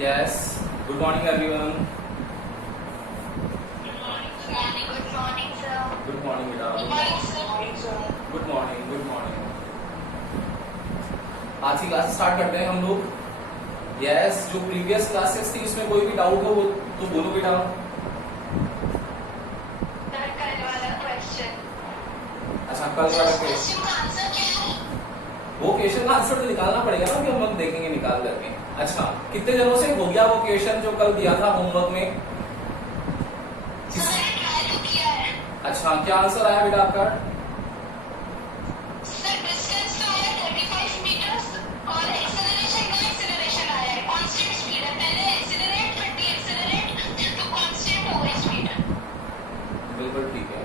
Yes. Good morning, everyone. Good morning, sir. Good morning, बेटा. Good morning, sir. Good morning. Good morning. आज की class start करते हैं हम लोग. Yes. जो प्रीवियस क्लासेस थी उसमें कोई भी डाउट हो तो बोलो बेटा. Sir, कल वाला question. अच्छा, कल वाला क्वेश्चन. Question का आंसर क्या है? वो क्वेश्चन का आंसर तो निकालना पड़ेगा ना, कि हम देखेंगे निकाल करके. अच्छा, कितने जनों से हो गया वो क्वेश्चन जो कल दिया था होमवर्क में? Sir, मैंने try तो किया है. अच्छा, क्या आंसर आया बेटा आपका? Sir, distance तो आया 35 meters और acceleration का acceleration आया है. Constant speed है. पहले accelerate फिर decelerate तो constant होगा speed. बिल्कुल ठीक है.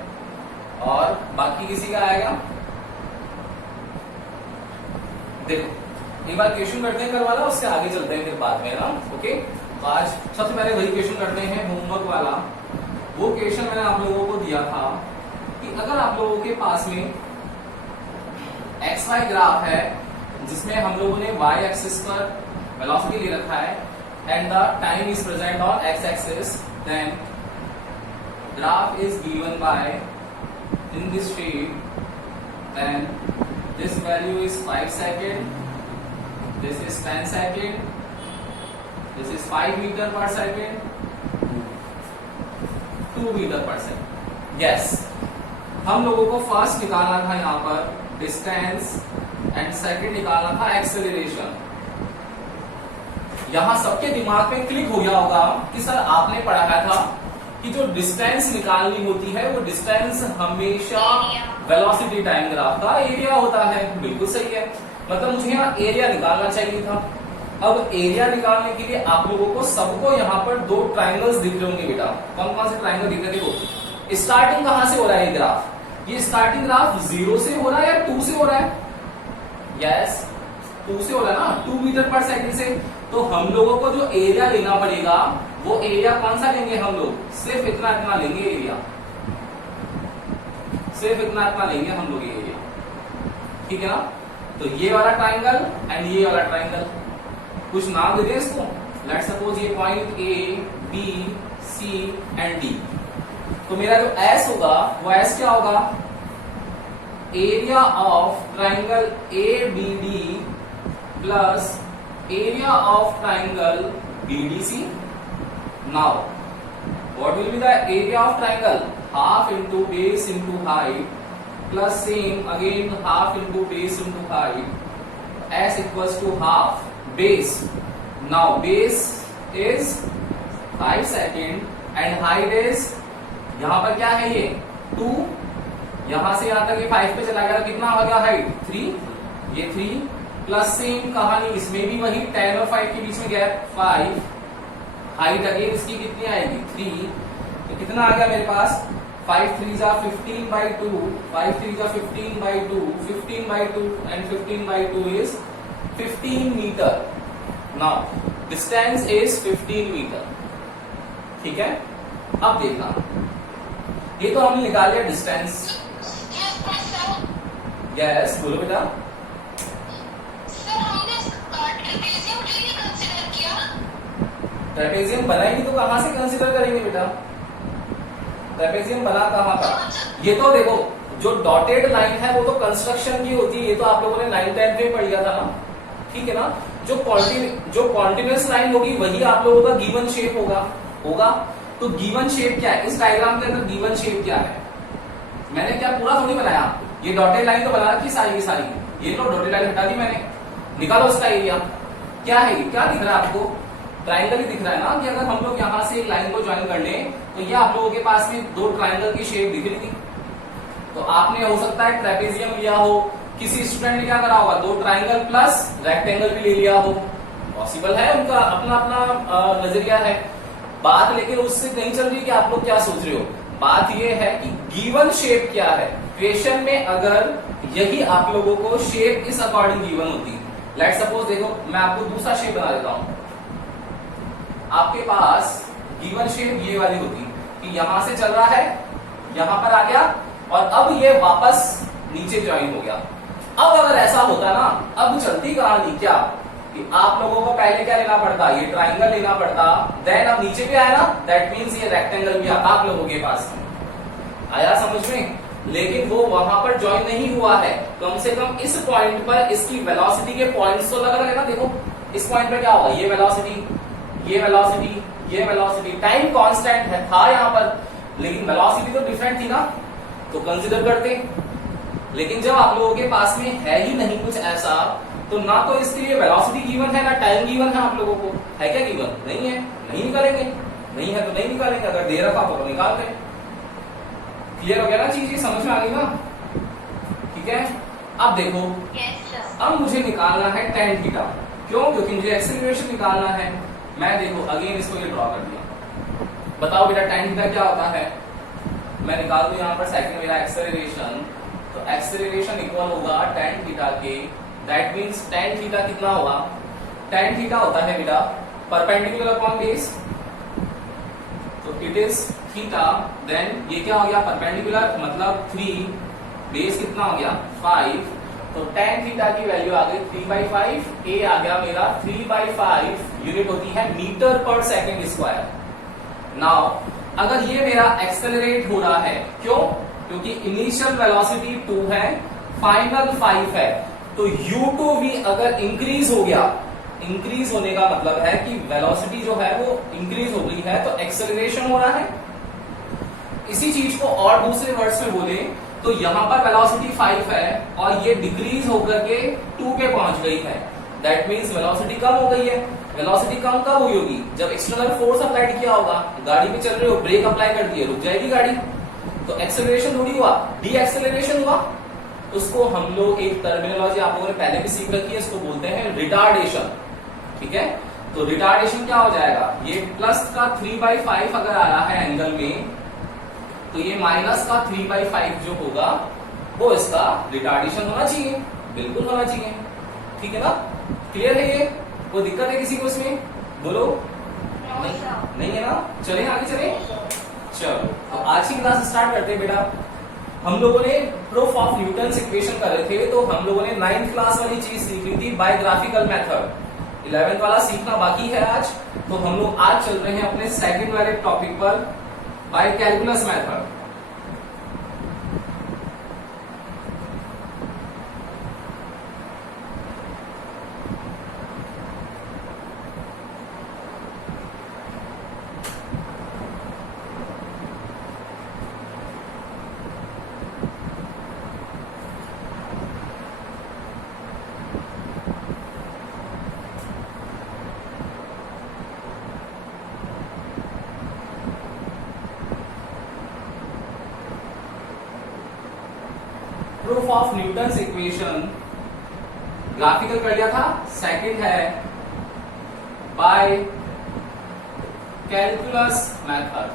और बाकी किसी का आएगा? देखो, एक बार क्वेश्चन करते हैं कल वाला, उससे आगे चलते हैं फिर बाद में ना. ओके, तो आज सबसे पहले वही क्वेश्चन करते हैं होमवर्क वाला. वो क्वेश्चन मैंने आप लोगों को दिया था कि अगर आप लोगों के पास में XY ग्राफ है जिसमें हम लोगों ने Y एक्सिस पर वेलोसिटी ले रखा है and the time is present on X axis, then graph is given by in this shape, then this value is 5 second, this is 10 second, this is 5 meter per second, 2 meter per second. Yes, हम लोगों को first निकालना था यहाँ पर distance and second निकालना था acceleration. यहाँ सबके दिमाग में क्लिक हो गया होगा कि सर आपने पढ़ाया था कि जो डिस्टेंस निकालनी होती है वो डिस्टेंस हमेशा वेलोसिटी टाइम ग्राफ का एरिया होता है. बिल्कुल सही है. मतलब मुझे यहाँ एरिया निकालना चाहिए था. अब एरिया निकालने के लिए आप लोगों को सबको यहाँ पर दो ट्राइंगल्स दिख रहे होंगे बेटा. कौन कौन से ट्राइंगल दिख रहे? देखो, स्टार्टिंग कहां से हो रहा है ये ग्राफ? ये स्टार्टिंग ग्राफ 0 से हो रहा है या 2 से हो रहा है? यस, 2 से हो रहा है ना, 2 मीटर पर सेकंड से. तो हम लोगों को जो एरिया लेना पड़ेगा वो एरिया कौन सा लेंगे हम लोग? सिर्फ इतना इतना लेंगे एरिया. सिर्फ इतना इतना लेंगे हम लोग एरिया. ठीक है ना? तो ये वाला ट्राइंगल एंड ये वाला ट्राइंगल, कुछ नाम दे दें इसको. लेट्स सपोज ये point A, B, C and D. तो मेरा जो S होगा वो S क्या होगा? Area of triangle ABD plus area of triangle BDC. Now, what will be the area of triangle? Half into base into height plus same again half into base into height. S equals to half base. Now base is 5 second and height is, यहाँ पर क्या है ये 2. यहां से यहां तक ये 5 पे चला गया तो कितना हो गया हाइट? 3. ये 3 प्लस सेम कहानी इसमें भी वही 10 और 5 के बीच में गैप 5. हाइट अगेन इसकी कितनी आएगी? 3. तो कितना आ गया मेरे पास? 5 3 जा 15 by 2, 5 3 जा 15 by 2, 15 by 2 and 15 by 2 is 15 meter. Now distance is 15 meter. ठीक है? अब देखना, ये तो हमने निकाल लिया डिस्टेंस. यस, बोलो बेटा. Sir, हमने trapezium के लिए consider किया. ट्रेपेजियम बना ही नहीं तो कहां से कंसीडर करेंगे बेटा? ट्रेपेजियम बना कहां पर? ये तो देखो, जो डॉटेड लाइन है वो तो कंस्ट्रक्शन की होती है. ये तो आप लोगों ने 9th 10th में पढ़ लिया था ना. ठीक है ना? जो कॉन्टिन्यूअस लाइन होगी वही आप लोगों का गिवन शेप होगा. तो गिवन शेप क्या है? इस डायग्राम के अंदर गिवन शेप क्या है? मैंने क्या पूरा थोड़ी बनाया? ये डॉटेड लाइन तो बना रखी सारी की सारी. ये लो डॉटेड लाइन हटा दी मैंने. निकालो उसका एरिया. क्या है? क्या दिख रहा है आपको? ट्राइंगल ही दिख रहा है ना. कि अगर हम लोग यहाँ से एक लाइन को ज्वाइन कर लें तो ये आप लोगों के पास में दो ट्राइंगल की शेप दिख रही थी. तो आपने हो सकता है ट्रेपेजियम लिया हो, किसी स्टूडेंट ने क्या करा होगा? दो ट्राइंगल प्लस रेक्टेंगल भी ले लिया हो. पॉसिबल है, उनका अपना अपना नजरिया है. बात लेकिन उससे नहीं चल रही कि आप लोग क्या सोच रहे हो. बात ये है कि गिवन शेप क्या है. क्वेश्चन में अगर यही आप लोगों को शेप इस अकॉर्डिंग गिवन होती. लेट्स सपोज देखो, मैं आपको दूसरा शेप बना देता हूं. आपके पास गिवन शेप ये वाली होती कि यहां से चल रहा है, यहां पर आ गया और अब ये वापस नीचे ज्वाइन हो गया. अब अगर ऐसा होता ना, अब चलती कहानी क्या? कि आप लोगों को पहले क्या लेना पड़ता, ये ट्राइंगल लेना पड़ता, देन अब नीचे भी आया ना, दैट मीन्स ये रेक्टेंगल भी आता आप लोगों के पास में। आया समझ में? लेकिन वो वहां पर ज्वाइन नहीं हुआ है। कम से कम इस पॉइंट पर इसकी वेलोसिटी के पॉइंट्स तो अलग अलग है ना। देखो इस पॉइंट पर क्या होगा, ये वेलोसिटी, ये वेलोसिटी, ये वेलोसिटी, टाइम कांस्टेंट है था यहाँ पर, लेकिन वेलोसिटी तो डिफरेंट थी ना, तो कंसीडर करते। लेकिन जब आप लोगों के पास में है ही नहीं कुछ ऐसा, तो ना तो इसके लिए वेलोसिटी गिवन है ना टाइम गिवन है आप लोगों को। है क्या गिवन? नहीं है, नहीं निकालेंगे। नहीं है तो नहीं निकालेंगे, अगर दे रखा तो निकाल दें। क्लियर हो गया ना चीज, ये समझ में आ गई ना? ठीक है। अब देखो, अब मुझे निकालना है tan थीटा। क्यों? क्योंकि मुझे एक्सेलरेशन निकालना है। मैं देखो अगेन इसको ये ड्रॉ कर दिया। बताओ बेटा tan थीटा क्या होता है? मैं निकाल दूं यहाँ पर सेकंड मेरा एक्सेलरेशन, तो एक्सेलरेशन इक्वल होगा tan थीटा के, दैट मीन्स tan थीटा कितना होगा? tan थीटा होता है बेटा परपेंडिकुलर अपॉन बेस, तो इट इज थीटा, देन ये क्या हो गया परपेंडिकुलर, मतलब 3, बेस कितना हो गया 5, तो tan थीटा की वैल्यू आ गई 3/5, a आ गया मेरा 3/5, यूनिट होती है मीटर पर सेकंड स्क्वायर। नाउ अगर ये मेरा एक्सेलरेट हो रहा है, क्यों? क्योंकि इनिशियल वेलोसिटी 2 है, फाइनल 5 है, तो u2 भी अगर इंक्रीज हो गया, इंक्रीज होने का मतलब है कि वेलोसिटी जो है वो इंक्रीज हो गई है, तो एक्सेलरेशन हो रहा है। इसी चीज को और दूसरे वर्ड्स में बोले तो यहां पर वेलोसिटी 5 है और ये डिक्रीज होकर के 2 पे पहुंच गई है, दैट मीन्स वेलोसिटी कम हो गई है। वेलोसिटी कम कब हुई होगी? जब एक्सटर्नल फोर्स अप्लाई किया होगा। गाड़ी में चल रहे हो, ब्रेक अप्लाई कर दिए, रुक जाएगी गाड़ी, तो एक्सेलरेशन थोड़ी हुआ, डी एक्सेलरेशन हुआ। उसको हम लोग एक टर्मिनोलॉजी आप लोगों ने पहले भी सीख रखी है, इसको बोलते हैं रिटार्डेशन। ठीक है, तो रिटार्डेशन क्या हो जाएगा? ये प्लस का 3/5 अगर आ रहा है एंगल में, तो ये माइनस का 3/5 जो होगा वो इसका रिटार्डेशन होना चाहिए, बिल्कुल होना चाहिए। ठीक है ना? क्लियर है ये? कोई दिक्कत है किसी को इसमें? बोलो। नहीं है ना? चले आगे चले। चलो तो आज की क्लास स्टार्ट करते हैं बेटा। हम लोगों ने प्रूफ ऑफ न्यूटन्स इक्वेशन कर रहे थे, तो हम लोगों ने 9th क्लास वाली चीज सीख ली थी बाय ग्राफिकल मेथड। 11th वाला सीखना बाकी है आज, तो हम लोग आज चल रहे हैं अपने सेकंड वाले टॉपिक पर by calculus method. Proof of Newton's equation graphical कर लिया था, सेकंड है बाय कैलकुलस मेथड।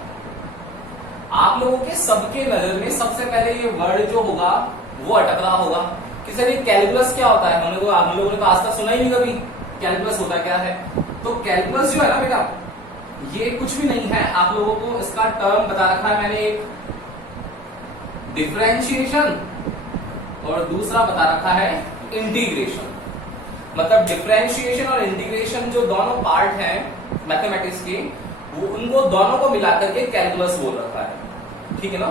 आप लोगों के सबके नजर में सबसे पहले ये वर्ड जो होगा वो अटक रहा होगा कि सर ये कैलकुलस क्या होता है। हम लोगों ने तो आज तक सुना ही नहीं कभी कैलकुलस होता क्या है। तो कैलकुलस जो है ना बेटा, ये कुछ भी नहीं है, आप लोगों को इसका टर्म बता रखा है मैंने, एक डिफरेंशिएशन और दूसरा बता रखा है इंटीग्रेशन। मतलब डिफरेंशिएशन और इंटीग्रेशन जो दोनों पार्ट हैं मैथमेटिक्स के, वो उनको दोनों को मिलाकर के कैलकुलस बोल रखा है। ठीक है ना?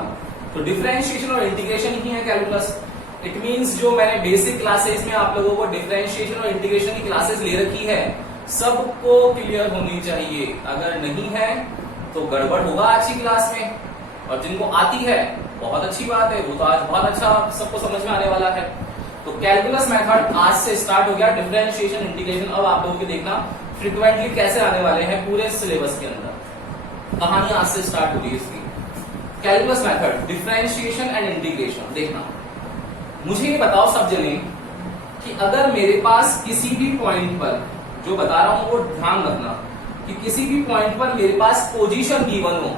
तो डिफरेंशिएशन और इंटीग्रेशन ही है कैलकुलस। इट मींस जो मैंने बेसिक क्लासेस में आप लोगों को डिफरेंशिएशन और इंटीग्रेशन की क्लासेस ले रखी है, सबको क्लियर होनी चाहिए। अगर नहीं है तो गड़बड़ होगा आज की क्लास में, और जिनको आती है बहुत अच्छी बात है, वो तो आज बहुत अच्छा सबको समझ में आने वाला है। तो कैलकुलस मेथड आज से स्टार्ट हो गया, डिफरेंशिएशन इंटीग्रेशन। अब आप लोगों के देखना फ्रीक्वेंटली कैसे आने वाले हैं पूरे सिलेबस के अंदर, कहानी आज से स्टार्ट हो रही है इसकी। Calculus method, differentiation and integration. देखना, मुझे ये बताओ सब जने कि अगर मेरे पास किसी भी पॉइंट पर, जो बता रहा हूं वो ध्यान रखना, कि किसी भी पॉइंट पर मेरे पास पोजीशन गिवन हो,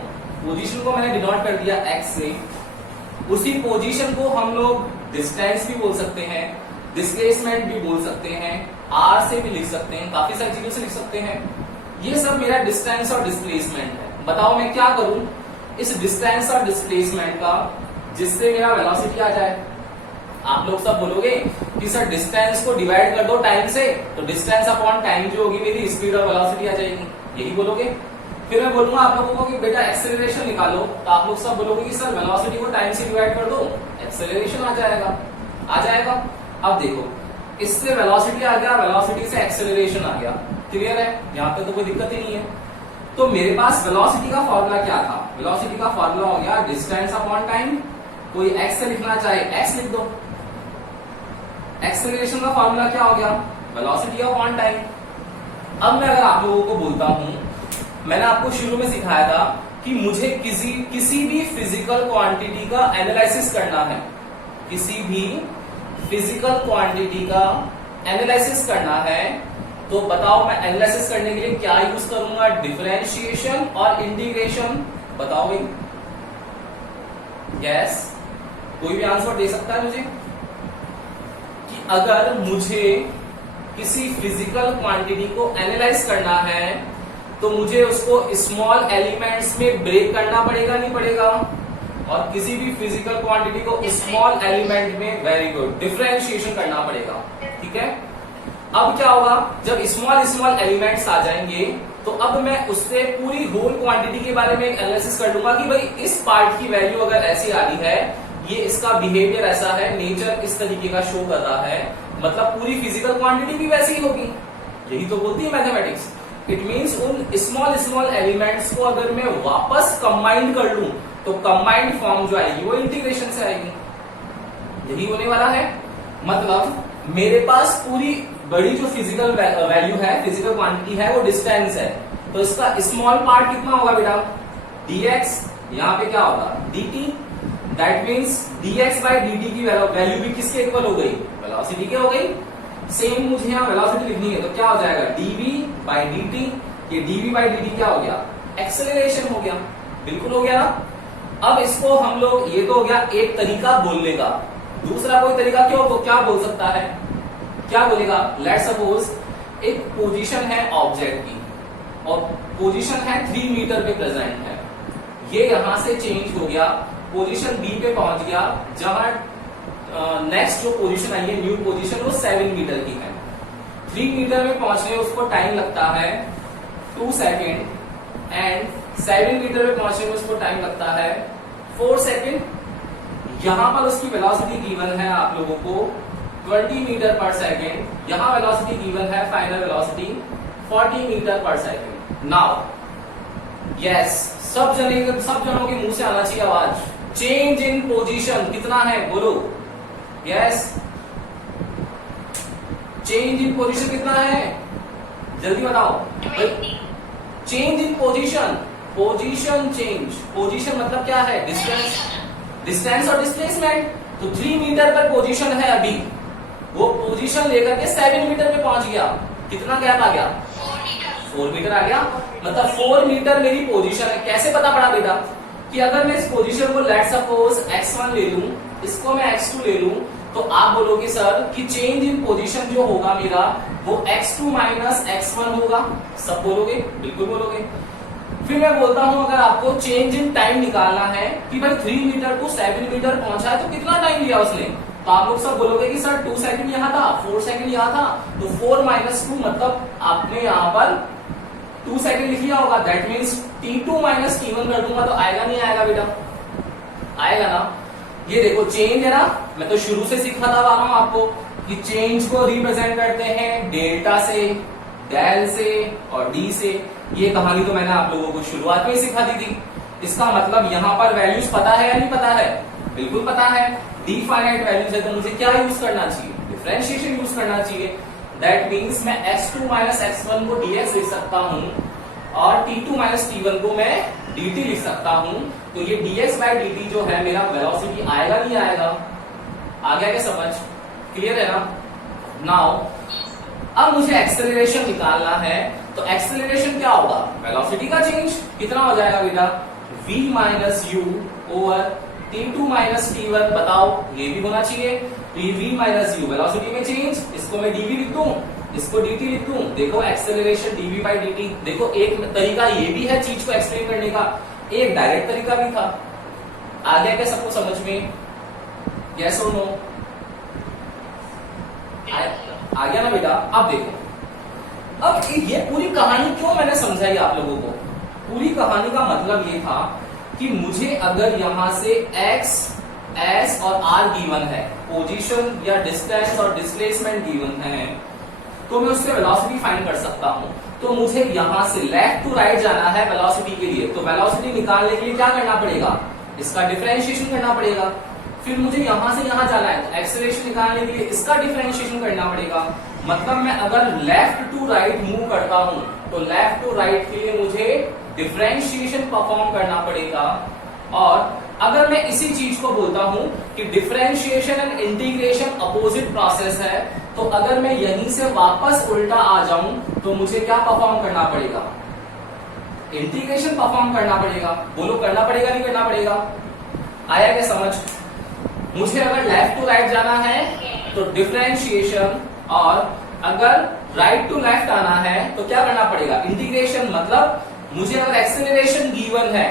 पोजीशन को मैंने डिनोट कर दिया x से, उसी पोजीशन को हम लोग डिस्टेंस भी बोल सकते हैं, डिस्प्लेसमेंट भी बोल सकते हैं, r से भी लिख सकते हैं, काफी सारी चीजों से लिख सकते हैं। ये सब मेरा डिस्टेंस और डिस्प्लेसमेंट है। बताओ मैं क्या करूं इस डिस्टेंस और डिस्प्लेसमेंट का, जिससे मेरा वेलोसिटी आ जाए। आप लोग सब बोलोगे कि सर डिस्टेंस को डिवाइड कर दो टाइम से, तो डिस्टेंस अपॉन टाइम जो होगी मेरी स्पीड और वेलोसिटी आ जाएगी, यही बोलोगे। फिर मैं बोलूंगा आप लोगों को कि बेटा एक्सेलरेशन निकालो, तो आप लोग सब बोलोगे कि सर वेलोसिटी को टाइम से डिवाइड कर दो, एक्सेलरेशन आ जाएगा, आ जाएगा। अब देखो इससे वेलोसिटी आ गया, वेलोसिटी से एक्सेलरेशन आ गया, क्लियर है, यहां पे तो कोई दिक्कत ही नहीं है। तो मेरे पास वेलोसिटी का फॉर्मूला क्या था, वेलोसिटी का फॉर्मूला हो गया डिस्टेंस अपॉन टाइम, कोई एक्स लिखना चाहे एक्स लिख दो। एक्सेलरेशन का फॉर्मूला क्या हो गया, वेलोसिटी अपॉन टाइम। अब मैं अगर आप लोगों को बोलता हूं, मैंने आपको शुरू में सिखाया था कि मुझे किसी भी फिजिकल क्वांटिटी का एनालिसिस करना है, किसी भी फिजिकल क्वांटिटी का एनालिसिस करना है, तो बताओ मैं एनालिसिस करने के लिए क्या यूज करूंगा, डिफरेंशिएशन और इंटीग्रेशन, बताओ भाई। यस, कोई भी आंसर दे सकता है मुझे कि अगर मुझे किसी फिजिकल क्वांटिटी को एनालाइज करना है तो मुझे उसको स्मॉल एलिमेंट्स में ब्रेक करना पड़ेगा, नहीं पड़ेगा, और किसी भी फिजिकल क्वांटिटी को स्मॉल एलिमेंट में, वेरी गुड, डिफरेंशिएशन करना पड़ेगा, ठीक है। अब क्या होगा, जब स्मॉल स्मॉल एलिमेंट्स आ जाएंगे तो अब मैं उससे पूरी होल क्वांटिटी के बारे में एनालिसिस कर लूंगा कि भाई इस पार्ट की वैल्यू अगर ऐसी आ रही है, ये इसका बिहेवियर ऐसा है, नेचर इस तरीके का शो कर रहा है, मतलब पूरी फिजिकल क्वांटिटी भी वैसी ही होगी, यही तो बोलती है मैथमेटिक्स। इट मींस उन स्मॉल स्मॉल एलिमेंट्स को अगर मैं वापस कंबाइन कर लूं तो कंबाइंड फॉर्म जो आएगी वो इंटीग्रेशन से आएगी, यही होने वाला है। मतलब मेरे पास पूरी बड़ी जो फिजिकल वैल्यू है, फिजिकल क्वांटिटी है, वो डिस्टेंस है, तो इसका स्मॉल पार्ट कितना होगा बेटा, dx, यहाँ पे क्या होगा dt, that means dx by dt की वैल्यू भी किसके इक्वल हो गई, वेलोसिटी के हो गई। सेम मुझे यहाँ वेलोसिटी लिखनी है, तो क्या हो जाएगा dv बाई dt, ये dv बाई dt क्या हो गया, एक्सेलरेशन हो गया, बिल्कुल हो गया ना। अब इसको हम लोग, ये तो हो गया एक तरीका बोलने का, दूसरा कोई तरीका क्या बोल सकता है, क्या बोलेगा, लेट्स सपोज एक पोजीशन है ऑब्जेक्ट की और पोजीशन है 3 मीटर पे प्रेजेंट है, ये यहां से चेंज हो गया, पोजीशन बी पे पहुंच गया, जहां नेक्स्ट जो पोजीशन आई है न्यू पोजीशन वो 7 मीटर की है। 3 मीटर में पहुंचने में उसको टाइम लगता है 2 सेकेंड एंड 7 मीटर में पहुंचने में उसको टाइम लगता है 4 सेकेंड। यहां पर उसकी वेलोसिटी गिवन है आप लोगों को 20 मीटर पर सेकेंड, यहां वेलोसिटी गिवन है फाइनल वेलोसिटी 40 मीटर पर सेकेंड। नाउ यस, सब जनों के मुंह से आना चाहिए आवाज, चेंज इन पोजीशन कितना है बोलो, यस, चेंज इन पोजीशन कितना है, जल्दी बताओ भाई। Change in position, position change, position मतलब क्या है, डिस्टेंस, डिस्टेंस और डिस्प्लेसमेंट। तो 3 मीटर पर पोजीशन है अभी, वो पोजीशन लेकर के 7 मीटर पे पहुंच गया, कितना गैप आ गया, 4 मीटर आ गया, मतलब 4 मीटर मेरी पोजीशन है। कैसे पता पड़ा बेटा कि अगर मैं इस पोजीशन को लेट सपोज x1 ले लूं, इसको मैं x2 ले लूं, तो आप बोलोगे सर कि चेंज इन पोजीशन जो होगा मेरा वो x2 माइनस x1 होगा, सब बोलोगे, बिल्कुल बोलोगे। फिर मैं बोलता हूं अगर आपको चेंज इन टाइम निकालना है कि भाई 3 मीटर टू 7 मीटर पहुंचा है तो कितना टाइम लिया उसने, तो आप लोग सब बोलोगे कि सर 2 सेकंड यहाँ था, 4 सेकंड यहाँ था, तो 4 माइनस 2 मतलब आपने यहाँ पर 2 सेकंड लिख लिया होगा, that means t2 minus t1 कर दूंगा तो आएगा नहीं आएगा बेटा, आएगा ना। ये देखो चेंज है ना, मैं तो शुरू से सिखाता आ रहा हूं आपको कि चेंज को रिप्रेजेंट करते हैं डेल्टा से, डेल से और डी से। ये कहानी तो मैंने आप लोगों को शुरुआत में ही सिखा दी थी। इसका मतलब यहाँ पर वैल्यूज पता है या नहीं पता है, बिल्कुल पता है। डी फाइनाइट वैल्यूज है तो मुझे क्या यूज करना चाहिए, डिफरेंशिएशन यूज करना चाहिए। दैट मीन्स मैं x2 माइनस x1 को dx लिख सकता हूं और t2 माइनस t1 को मैं dt लिख सकता हूं। तो ये dx बाई dt जो है मेरा वेलोसिटी आएगा नहीं आएगा, आ गया क्या समझ, क्लियर है ना। नाउ अब मुझे एक्सेलरेशन निकालना है, तो एक्सेलरेशन क्या होगा, वेलोसिटी का चेंज कितना हो जाएगा बेटा, v minus you over t2 minus t1, बताओ ये भी होना चाहिए। v माइनस यू वेलोसिटी में चेंज, इसको मैं dv लिख दूं, इसको dt लिख दूं। देखो एक्सेलरेशन dv बाई dt, देखो एक तरीका ये भी है चीज को एक्सप्लेन करने का, एक डायरेक्ट तरीका भी था। आ गया क्या सबको समझ में, यस और नो, आ गया ना बेटा। अब देखो, अब ये पूरी कहानी क्यों मैंने समझाई आप लोगों को। पूरी कहानी का मतलब ये था कि मुझे अगर यहां से x, s और r गिवन है, पोजीशन या डिस्टेंस और डिस्प्लेसमेंट गिवन है, तो मैं उससे वेलोसिटी फाइंड कर सकता हूं। तो मुझे यहां से लेफ्ट टू राइट जाना है वेलोसिटी के लिए, तो वेलोसिटी निकालने के लिए क्या करना पड़ेगा, इसका डिफरेंशिएशन करना पड़ेगा। फिर मुझे यहां से यहां जाना है, तो एक्सेलरेशन निकालने के लिए इसका डिफरेंशिएशन करना पड़ेगा। मतलब मैं अगर लेफ्ट टू राइट मूव करता हूं, तो लेफ्ट टू राइट के लिए मुझे डिफरेंशिएशन परफॉर्म करना पड़ेगा। और अगर मैं इसी चीज को बोलता हूं कि differentiation and integration opposite process है, तो अगर मैं यहीं से वापस उल्टा आ जाऊं तो मुझे क्या परफॉर्म करना पड़ेगा, इंटीग्रेशन परफॉर्म करना पड़ेगा। बोलो करना पड़ेगा नहीं करना पड़ेगा, आया क्या समझ। मुझे अगर लेफ्ट टू राइट जाना है तो डिफरेंशिएशन, और अगर राइट टू लेफ्ट आना है तो क्या करना पड़ेगा, इंटीग्रेशन। मतलब मुझे अगर एक्सेलरेशन गिवन है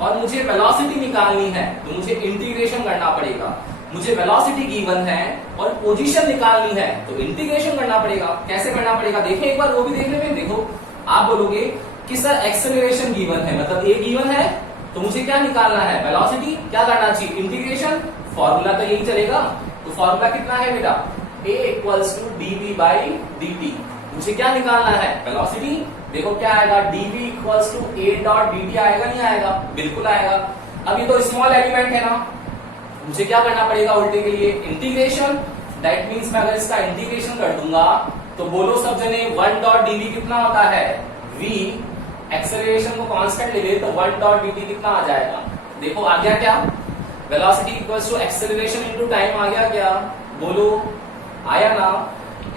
और मुझे वेलोसिटी निकालनी है तो मुझे इंटीग्रेशन करना पड़ेगा। मुझे वेलोसिटी गिवन है और पोजीशन निकालनी है तो इंटीग्रेशन करना पड़ेगा। कैसे करना पड़ेगा देखें एक बार, वो भी देखने में। देखो आप बोलोगे कि सर एक्सेलरेशन गिवन है, मतलब ए गिवन है, तो मुझे क्या निकालना है, वेलोसिटी। क्या करना चाहिए, इंटीग्रेशन। फॉर्मूला तो यही चलेगा। तो फॉर्मूला कितना है बेटा, a equals to dv by dt। मुझे क्या निकालना है, वेलोसिटी। देखो क्या आएगा, dv equals to a dot dt आएगा नहीं आएगा, बिल्कुल आएगा। अब ये तो स्मॉल एलिमेंट है ना, मुझे क्या करना पड़ेगा उल्टे के लिए, इंटीग्रेशन। दैट मीन्स मैं अगर इसका इंटीग्रेशन कर दूंगा तो बोलो सब जने 1 डॉट dv कितना होता है, v। एक्सेलरेशन को कांस्टेंट ले ले तो 1 डॉट dt कितना आ जाएगा। देखो आ गया क्या, velocity equals to acceleration into time आ गया क्या, बोलो आया ना।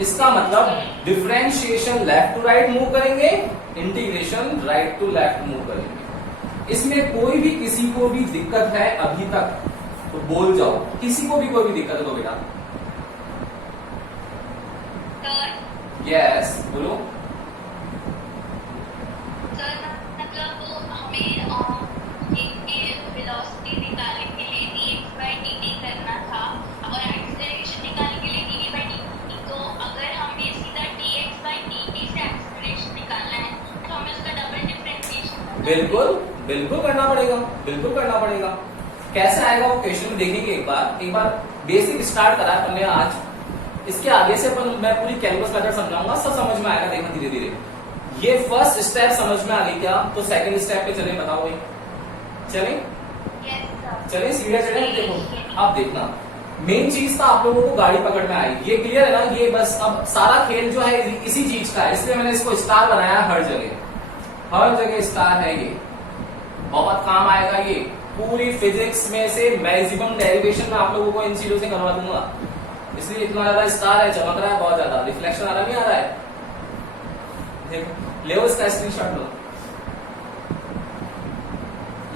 इसका मतलब differentiation left to right move करेंगे, integration right to left move करेंगे। इसमें कोई भी किसी को भी दिक्कत है अभी तक तो बोल जाओ, किसी को भी कोई भी दिक्कत है तो बेटा यस बोलो। सर मतलब हमें वेलोसिटी निकालने के लिए dx by dt करना था और एक्सेलरेशन निकालने के लिए dv by dt। तो अगर हमें सीधा dx by dt से एक्सेलरेशन निकालना है तो हमें उसका डबल डिफरेंशिएशन बिल्कुल बिल्कुल करना पड़ेगा, बिल्कुल करना पड़ेगा। कैसे आएगा वो क्वेश्चन में देखेंगे एक बार बेसिक स्टार्ट करा है हमने आज। इसके आगे से अपन मैं पूरी कैलकुलस मेथड समझाऊंगा, सब समझ में आएगा, देखना धीरे धीरे। ये फर्स्ट स्टेप समझ में आ गई क्या, तो सेकंड स्टेप पे चले, बताओ भाई चले चले सीढ़ियां चढ़े। देखो अब देखना, मेन चीज था आप लोगों को गाड़ी पकड़ में आई, ये क्लियर है ना। ये बस अब सारा खेल जो है इसी चीज का है, इसलिए मैंने इसको स्टार बनाया हर जगह स्टार है। ये बहुत काम आएगा, ये पूरी फिजिक्स में से मैक्सिमम डेरिवेशन में आप लोगों को इन चीजों से करवा दूंगा, इसलिए इतना ज्यादा स्टार है, चमक रहा है बहुत ज्यादा, रिफ्लेक्शन आ रहा नहीं आ रहा है। देखो ले इसका स्क्रीनशॉट लो,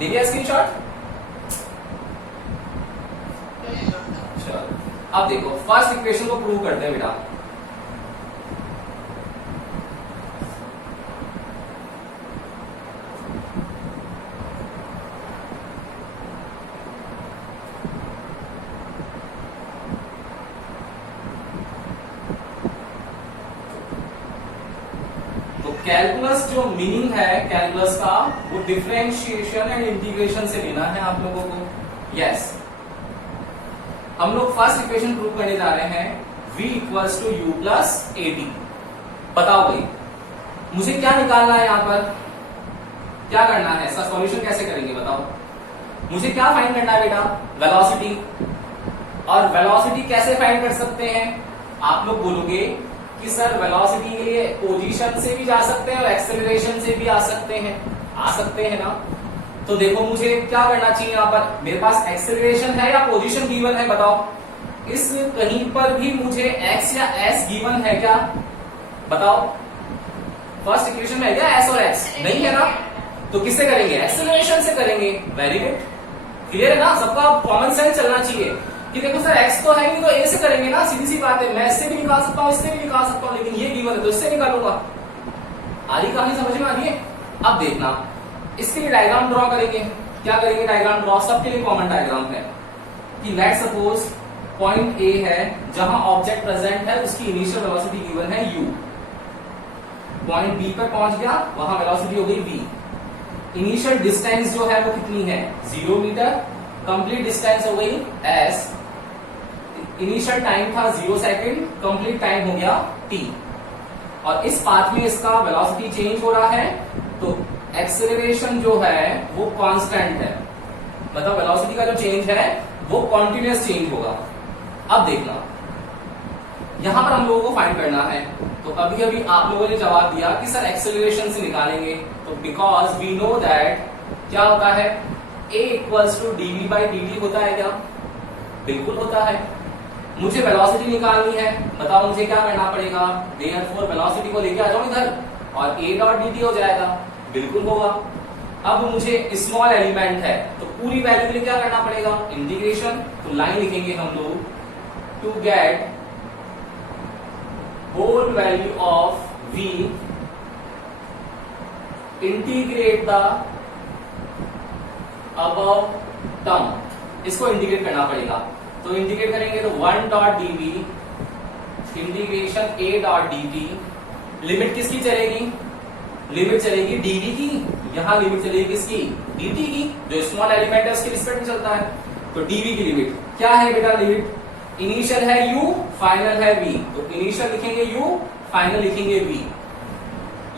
ले लिया स्क्रीनशॉट। चलो अब देखो फर्स्ट इक्वेशन को प्रूव करते हैं बेटा। कैलकुलस जो मीनिंग है कैलकुलस का, वो डिफरेंशिएशन एंड इंटीग्रेशन से लेना है आप लोगों को। यस हम लोग फर्स्ट इक्वेशन प्रूव करने जा रहे हैं, v equals to u plus a t. बताओ भाई मुझे क्या निकालना है, यहां पर क्या करना है, इसका सॉल्यूशन कैसे करेंगे बताओ। मुझे क्या फाइंड करना है बेटा, वेलोसिटी। और वेलोसिटी कैसे फाइंड कर सकते हैं, आप लोग बोलोगे कि सर वेलोसिटी के लिए पोजीशन से भी जा सकते हैं और एक्सेलरेशन से भी आ सकते हैं ना। तो देखो मुझे क्या करना चाहिए, यहां पर मेरे पास एक्सेलरेशन है या पोजीशन गिवन है बताओ। इस कहीं पर भी मुझे x या s गिवन है क्या बताओ। फर्स्ट इक्वेशन में है क्या s और x, नहीं है ना, तो किससे करेंगे, एक्सेलरेशन से करेंगे। वेरी गुड, क्लियर है ना, सबका कॉमन सेंस चलना चाहिए कि देखो सर x तो है नहीं तो a से करेंगे ना, सीधी सी बात है। मैं इससे भी निकाल सकता हूं, इससे भी निकाल सकता हूं, लेकिन ये गिवन है तो इससे निकालूंगा। आधी कहानी समझ में आ रही है। अब देखना इसके लिए डायग्राम ड्रॉ करेंगे। क्या करेंगे, डायग्राम ड्रॉ, सबके लिए कॉमन डायग्राम है कि लेट सपोज पॉइंट ए है जहां ऑब्जेक्ट प्रेजेंट है, उसकी इनिशियल वेलोसिटी गिवन है u। पॉइंट बी पर पहुंच गया, वहां वेलोसिटी हो गई v। इनिशियल डिस्टेंस जो है वो कितनी है 0 मीटर, कंप्लीट डिस्टेंस हो गई s, इनिशियल टाइम था 0 सेकंड, कंप्लीट टाइम हो गया t। और इस पाथ में इसका वेलोसिटी चेंज हो रहा है, तो एक्सेलरेशन जो है वो कांस्टेंट है, मतलब वेलोसिटी का जो चेंज है वो कॉन्टिन्यूअस चेंज होगा। अब देखना, यहां पर हम लोगों को फाइंड करना है, तो अभी अभी आप लोगों ने जवाब दिया कि सर एक्सेलरेशन से निकालेंगे, तो बिकॉज वी नो दैट क्या होता है a equals to dv by dt होता है क्या? बिल्कुल होता है। मुझे वेलोसिटी निकालनी है, बताओ मुझे क्या करना पड़ेगा? देयरफॉर वेलोसिटी को लेके आ जाओ इधर और a डॉट dt हो जाएगा, बिल्कुल होगा। अब मुझे स्मॉल एलिमेंट है तो पूरी वैल्यू के लिए क्या करना पड़ेगा? इंटीग्रेशन। तो लाइन लिखेंगे हम लोग, to get whole value of v integrate the above term, इसको इंटीग्रेट करना पड़ेगा। तो इंटीग्रेट करेंगे तो 1 dot dv integration a dot dt, limit किसकी चलेगी? लिमिट चलेगी dv की, यहां लिमिट चलेगी किसकी? dt की, जो स्मॉल एलिमेंट है उसके रिस्पेक्ट में चलता है। तो dv की लिमिट क्या है बेटा? लिमिट इनिशियल है u, फाइनल है v, तो इनिशियल लिखेंगे u, फाइनल लिखेंगे v।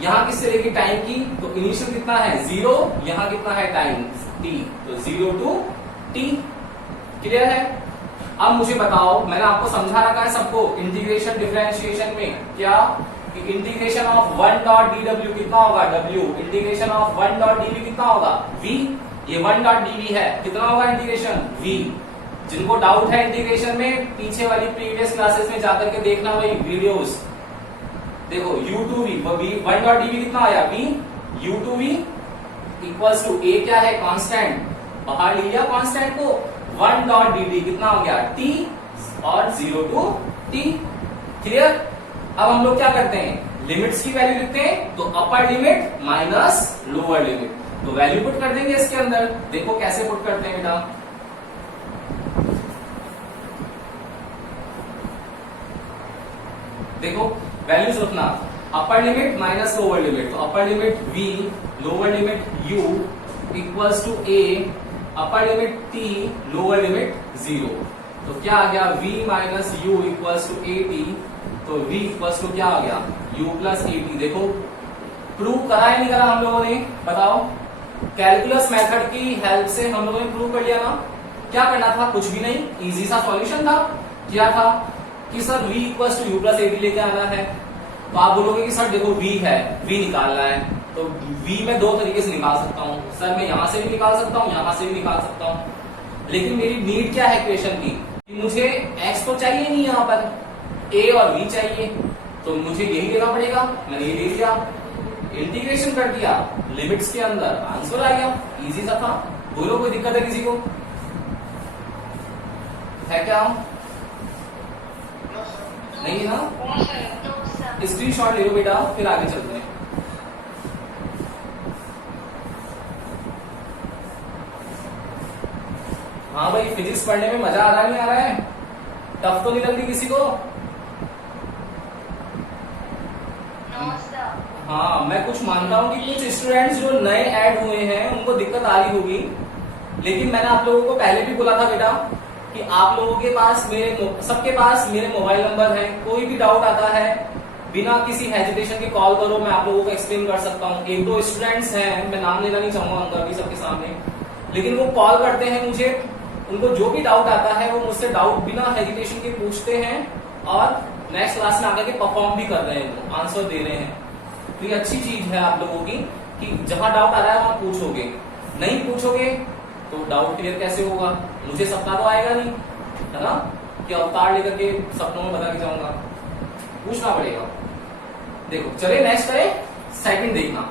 यहां किस चलेगी? टाइम की, तो इनिशियल कितना है 0, यहां कितना है टाइम t, तो 0 टू t। क्लियर है? अब मुझे बताओ, मैंने आपको समझा रखा है सबको इंटीग्रेशन डिफरेंशिएशन में क्या, कि इंटीग्रेशन ऑफ 1 डॉट dw कितना होगा? w। Integration of 1 dot dv कितना होगा? v। ये 1 डॉट dv है, कितना होगा इंटीग्रेशन? v। जिनको डाउट है इंटीग्रेशन में, पीछे वाली प्रीवियस क्लासेस में जाकर के देखना भाई वीडियोस। देखो u to v, 1 dot dv कितना आया? v। u to v equals to a क्या है? कांस्टेंट, बाहर ले लिया कांस्टेंट को, 1 डॉट dt कितना हो गया? t, और 0 टू t। क्लियर? अब हम लोग क्या करते हैं? लिमिट्स की वैल्यू लिखते हैं, तो upper limit minus lower limit, तो वैल्यू पुट कर देंगे इसके अंदर। देखो कैसे पुट करते हैं बेटा, देखो वैल्यूज रखना, upper limit minus lower limit, तो upper limit v, lower limit u equals to a, upper limit t, lower limit 0। तो क्या आ गया? v minus u equals to at, तो v इक्वल्स टू क्या आ गया? u plus at। देखो प्रूव करा है नहीं करा हम लोगों ने? बताओ। कैलकुलस मेथड की हेल्प से हम लोगों ने प्रूव कर लिया ना। क्या करना था? कुछ भी नहीं, इजी सा सॉल्यूशन था। क्या था कि sir v equals to u plus at लेके आना है, तो आप बोलोगे कि सर देखो v है, v निकालना है, तो v मैं दो तरीके से निकाल सकता हूँ। सर मैं यहां से भी निकाल सकता हूँ, यहां से भी निकाल सकता हूँ, लेकिन मेरी नीड क्या है इक्वेशन की? कि मुझे x तो चाहिए नहीं, यहाँ पर a और v चाहिए, तो मुझे यही लेना पड़ेगा। मैंने ये ले लिया, इंटीग्रेशन कर दिया, लिमिट्स के अंदर आंसर आ गया, इजी सा था। बोलो कोई दिक्कत है किसी को? है क्या? नहीं है ना? स्क्रीनशॉट ले लो बेटा, फिर आगे चलते हैं। हाँ भाई, फिजिक्स पढ़ने में मजा आ रहा नहीं आ रहा है? टफ तो नहीं लग रही किसी को? हाँ, मैं कुछ मानता हूँ कि कुछ स्टूडेंट्स जो नए ऐड हुए हैं उनको दिक्कत आ रही होगी, लेकिन मैंने आप लोगों को पहले भी बोला था बेटा कि आप लोगों के पास सबके पास मेरे मोबाइल नंबर है, कोई भी डाउट आता है बिना किसी हेजिटेशन के कॉल करो, मैं आप लोगों को एक्सप्लेन कर सकता हूँ। एक दो स्टूडेंट्स हैं, मैं नाम लेना नहीं चाहूंगा उनका भी सबके सामने, लेकिन वो कॉल करते हैं मुझे, उनको जो भी डाउट आता है वो मुझसे डाउट बिना हेजिटेशन के पूछते हैं और नेक्स्ट क्लास में आकर के परफॉर्म भी कर रहे हैं, आंसर दे रहे हैं। तो ये अच्छी चीज है आप लोगों की कि जहां डाउट आ रहा है वहां पूछोगे, नहीं पूछोगे तो डाउट क्लियर कैसे होगा? मुझे सपना तो आएगा नहीं, है ना, कि अवतार लेकर के सपनों में बता के जाऊंगा, पूछना पड़ेगा। देखो चले नेक्स्ट करें, सेकंड देखना।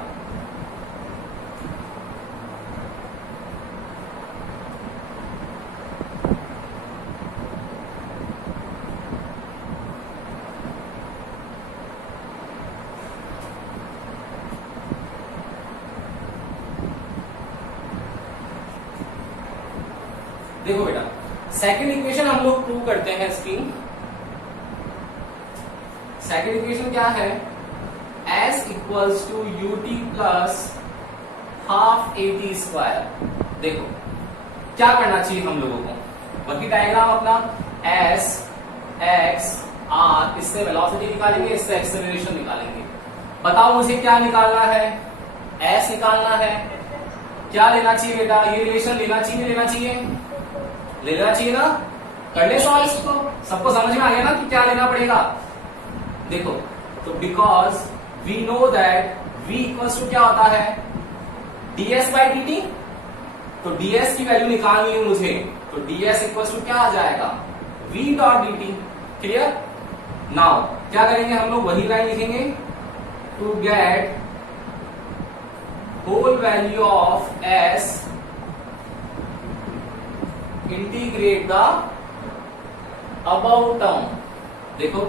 देखो बेटा, सेकेंड इक्वेशन हम लोग प्रूव करते हैं इसकी। सेकेंड इक्वेशन क्या है, s equals to ut plus half at square. देखो क्या करना चाहिए हम लोगों को, वही डायग्राम अपना s x r, इससे वेलोसिटी निकालेंगे, इससे एक्सेलरेशन निकालेंगे। बताओ मुझे क्या निकालना है, s निकालना है, क्या लेना चाहिए बेटा, ये रिलेशन लेना चाहिए, लेना चाहिए, ले लेना चाहिए ना। कर ले सॉल्व इसको, सबको समझ में आ गया ना कि क्या लेना पड़ेगा। देखो तो because we know that v equals to क्या होता है, ds बाई dt, तो ds की वैल्यू निकालनी है मुझे, तो ds इक्वल्स टू क्या आ जाएगा, v dot dt। Clear. Now क्या करेंगे हम लोग, वही लाइन लिखेंगे, to get whole value of s integrate the above term. देखो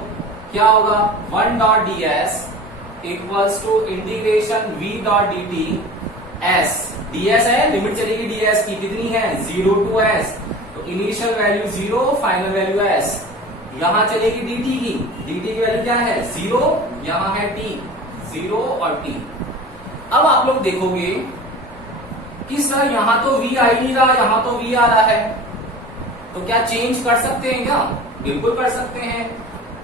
क्या होगा, 1 dot ds equals to integration v dot dt s, ds है, लिमिट चलेगी ds की, कितनी है 0 टू s, तो initial value 0, final value s। यहां चलेगी dt की वैल्यू क्या है 0, यहां है t, 0 और t। अब आप लोग देखोगे कि सर यहां तो v आ ही नहीं रहा, यहां तो v आ रहा है, तो क्या चेंज कर सकते हैं क्या, बिल्कुल कर सकते हैं।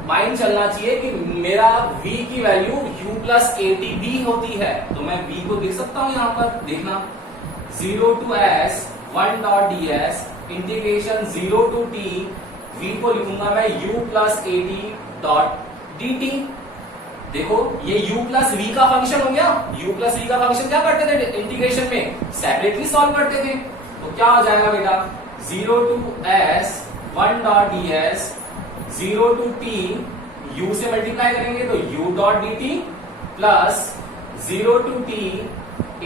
माइंड चलना चाहिए कि मेरा v की वैल्यू u प्लस atb होती है, तो मैं v को लिख सकता हूं यहां पर, देखना 0 to s 1 dot ds integration 0 to t, v को लिखूंगा मैं u plus at dot dt। देखो ये u प्लस v का फंक्शन हो गया, u प्लस v का फंक्शन क्या करते थे इंटीग्रेशन में, सेपरेटली सॉल्व करते थे, तो क्या हो जाएगा बेटा 0 to s 1 dot ds 0 to t, u से मल्टीप्लाई करेंगे तो u dot dt plus 0 to t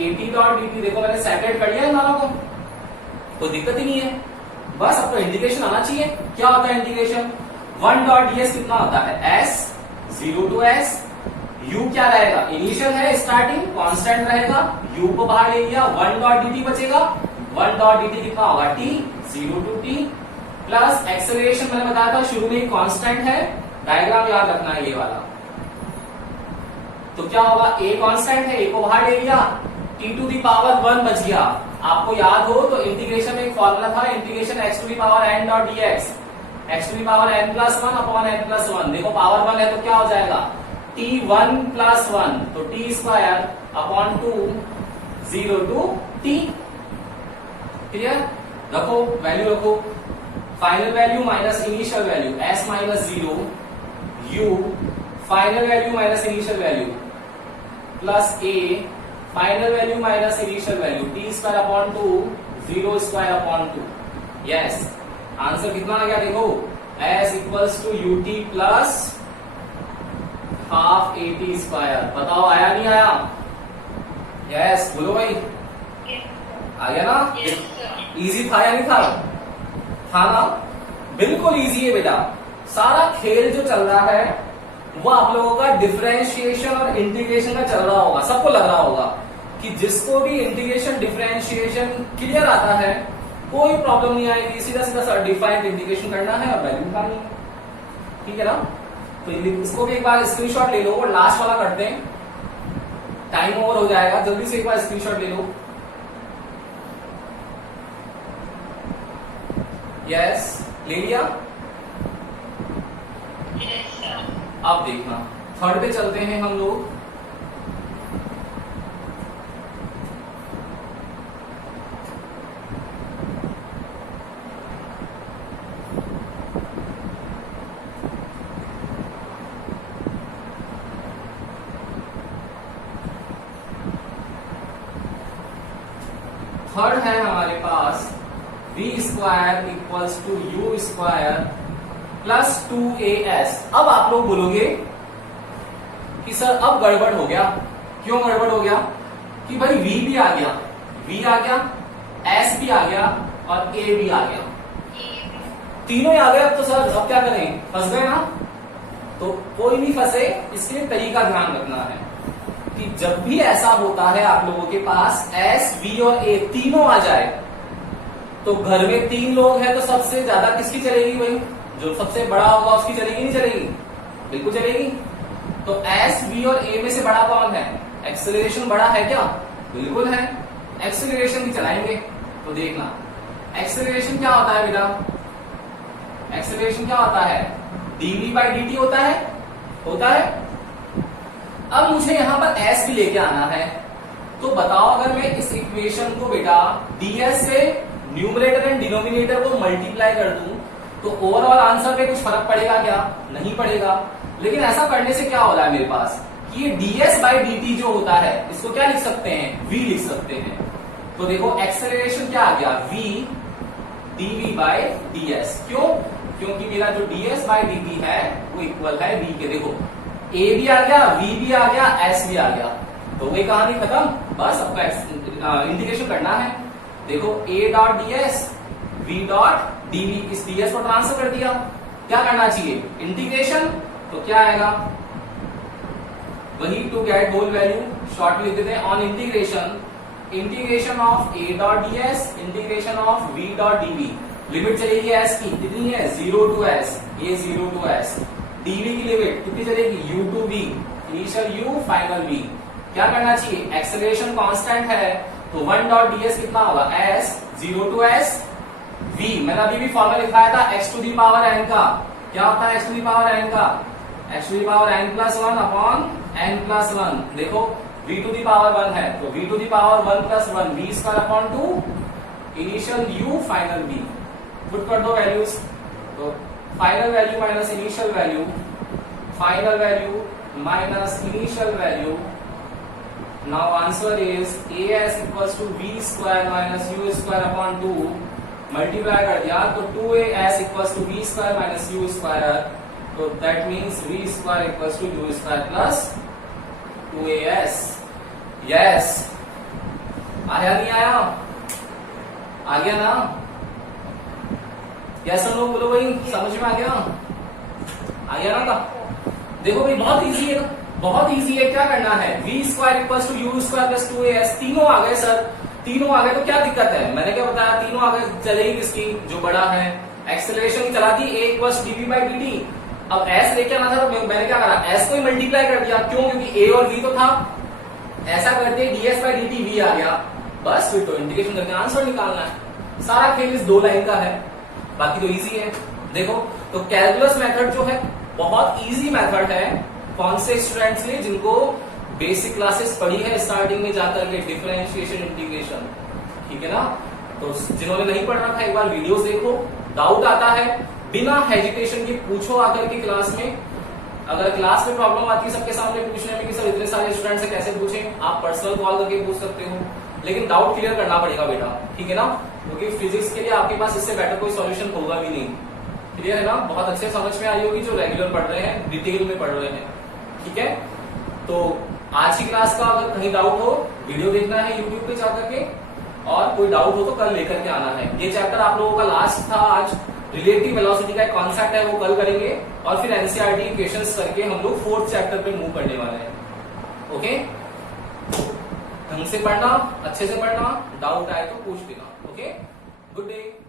at dot dt। देखो मैंने सेपरेट कर लिया इन दोनों को, कोई दिक्कत ही नहीं है, बस आपको इंटीग्रेशन आना चाहिए। क्या होता है इंटीग्रेशन, 1 डॉट ds कितना होता है s, 0 टू s, u क्या रहेगा, इनिशियल है, स्टार्टिंग कांस्टेंट रहेगा, u को बाहर ले लिया, 1 डॉट dt बचेगा, 1 डॉट dt कितना होगा t, 0 to t plus acceleration मैंने बताया था शुरू में ही कांस्टेंट है, डायग्राम याद रखना है ये वाला। तो क्या होगा, a कांस्टेंट है, a को बाहर ले लिया, t टू दी पावर 1 बच गया। आपको याद हो तो इंटीग्रेशन में एक फॉर्मूला था, integration x to the power n dot dx, x to the power n plus 1 upon n plus 1। देखो पावर 1 है तो क्या हो जाएगा t 1 प्लस 1, तो t square upon 2 0 to t। Clear, रखो वैल्यू रखो, final value minus initial value s minus 0 u, final value minus initial value plus a, final value minus initial value t square upon 2 0 square upon 2। Yes, answer कितना आ गया देखो, s equals to ut plus half at square. बताओ आया नहीं आया, yes बोलो भाई, आ गया ना, इजी था या नहीं था, था ना, बिल्कुल इजी है बेटा। सारा खेल जो चल रहा है वो आप लोगों का डिफरेंशिएशन और इंटीग्रेशन का चल रहा होगा, सबको लग रहा होगा कि जिसको भी इंटीग्रेशन डिफरेंशिएशन क्लियर आता है कोई प्रॉब्लम नहीं आएगी, सीधा सीधा डिफाइंड इंटीग्रेशन करना है और वैल्यू निकालनी है, ठीक है ना। तो इसको भी एक बार स्क्रीनशॉट ले लो, और लास्ट वाला करते हैं, टाइम ओवर हो जाएगा, जल्दी से एक बार स्क्रीनशॉट ले लो। यस, ले लिया। अब देखना थर्ड पे चलते हैं हम लोग। थर्ड है हमारे पास v square equals to u square plus 2as। अब आप लोग बोलोगे कि सर अब गड़बड़ हो गया, क्यों गड़बड़ हो गया, कि भाई v भी आ गया, v आ गया, s भी आ गया और a भी आ गया, तीनों ही आ गए। अब तो सर अब क्या करें, फंस गए ना। तो कोई नहीं फंसे, इसके लिए तरीका ध्यान रखना है कि जब भी ऐसा होता है आप लोगों के पास s, v और a तीनों आ जाए तो घर में 3 लोग हैं तो सबसे ज्यादा किसकी चलेगी भाई? जो सबसे बड़ा होगा उसकी चलेगी, नहीं चलेगी? बिल्कुल चलेगी। तो एस, बी और ए में से बड़ा कौन है? एक्सेलरेशन बड़ा है क्या? बिल्कुल है। एक्सेलरेशन भी चलाएंगे तो देखना एक्सेलरेशन क्या होता है बेटा? एक्सेलरेशन क्या होता है? dv बाई dt होता है, होता है। अब मुझे यहां पर s भी लेके आना है, तो बताओ अगर मैं इस इक्वेशन को बेटा ds से न्यूमरेटर एंड डिनोमिनेटर को मल्टीप्लाई कर दूं तो ओवरऑल आंसर पे कुछ फर्क पड़ेगा क्या? नहीं पड़ेगा। लेकिन ऐसा करने से क्या हो रहा है मेरे पास कि ये ds बाई dt जो होता है इसको क्या लिख सकते हैं? v लिख सकते हैं। तो देखो एक्सेलरेशन क्या आ गया? v dv by ds। क्यों? क्योंकि मेरा जो ds बाई dt है वो इक्वल है v के। देखो a भी आ गया, v भी आ गया, s भी आ गया, तो वही कहानी खत्म। बस आपका इंटीग्रेशन करना है। देखो a dot ds, v dot dv, इस ds को ट्रांसफर कर दिया। क्या करना चाहिए? इंटीग्रेशन। तो क्या आएगा? वही to get whole value short लिख देते हैं on integration, integration of a dot ds, integration of v dot dv। Limit चलेगी s की, कितनी है? 0 टू s, ये 0 टू s। dv की लिमिट कितनी चलेगी? u to v, initial u final v। क्या करना चाहिए? एक्सेलरेशन कांस्टेंट है तो 1 डॉट ds कितना होगा? s, 0 to s v। मैंने अभी भी फॉर्मूला लिखाया था x to the power n का। क्या होता है x to the power n का? x to the power n plus 1 upon n plus 1। देखो v टू दी पावर 1 है तो v to the power 1 plus 1, v square upon 2, initial u final v। Put कर दो values, तो final value minus initial value, final value minus initial value. Now answer is as equals to v square minus u square upon 2। Multiply कर दिया तो 2as equals to v square minus u square, तो that means v square equals to u square plus 2as। Yes, आया नहीं आया? आ गया ना? Yes और नो बोलो भाई, समझ में आ गया? आ गया ना? देखो भाई बहुत इजी है ना, बहुत इजी है। क्या करना है? v square equals to u square plus 2as। तीनों आ गए सर, तीनों आ गए तो क्या दिक्कत है? मैंने क्या बताया? तीनों आ गए, चलेगी किसकी? जो बड़ा है। एक्सेलरेशन चला दी a equals dv by dt। अब s लेके आना था तो मैंने क्या करा? s को ही मल्टीप्लाई कर दिया। क्यों? क्योंकि a और v तो था। ऐसा करते ds बाई dt v आ गया, बस फिर तो इंटीग्रेशन करके आंसर निकालना है। सारा खेल इस 2 लाइन का है, बाकी तो इजी है। देखो तो कैलकुलस मेथड जो है बहुत इजी मेथड है। कौन से स्टूडेंट्स ने जिनको बेसिक क्लासेस पढ़ी है स्टार्टिंग में जाकर के, डिफरेंशिएशन, इंटीग्रेशन, ठीक है ना? तो जिन्होंने नहीं पढ़ रखा एक बार वीडियोस देखो। डाउट आता है बिना हेजिटेशन के पूछो आकर के क्लास में। अगर क्लास में प्रॉब्लम आती है सबके सामने पूछने में कि सर इतने सारे स्टूडेंट से कैसे पूछें, आप पर्सनल कॉल करके पूछ सकते हो, लेकिन डाउट क्लियर करना पड़ेगा बेटा, ठीक है ना? क्योंकि फिजिक्स के लिए आपके पास इससे बेटर कोई सॉल्यूशन होगा भी नहीं। क्लियर है ना? बहुत अच्छे समझ में आई होगी जो रेगुलर पढ़ रहे हैं, डिटेल में पढ़ रहे हैं, ठीक है? तो आज की क्लास का अगर कहीं डाउट हो, वीडियो देखना है यूट्यूब पे जाकर के, और कोई डाउट हो तो कल लेकर के आना है। ये चैप्टर आप लोगों का लास्ट था आज। रिलेटिव वेलोसिटी का एक कॉन्सेप्ट है वो कल करेंगे, और फिर एनसीईआरटी क्वेश्चंस करके हम लोग 4th चैप्टर पे मूव करने वाले हैं। ओके, ढंग से पढ़ना, अच्छे से पढ़ना, डाउट आए तो पूछ लेना। Okay, good day.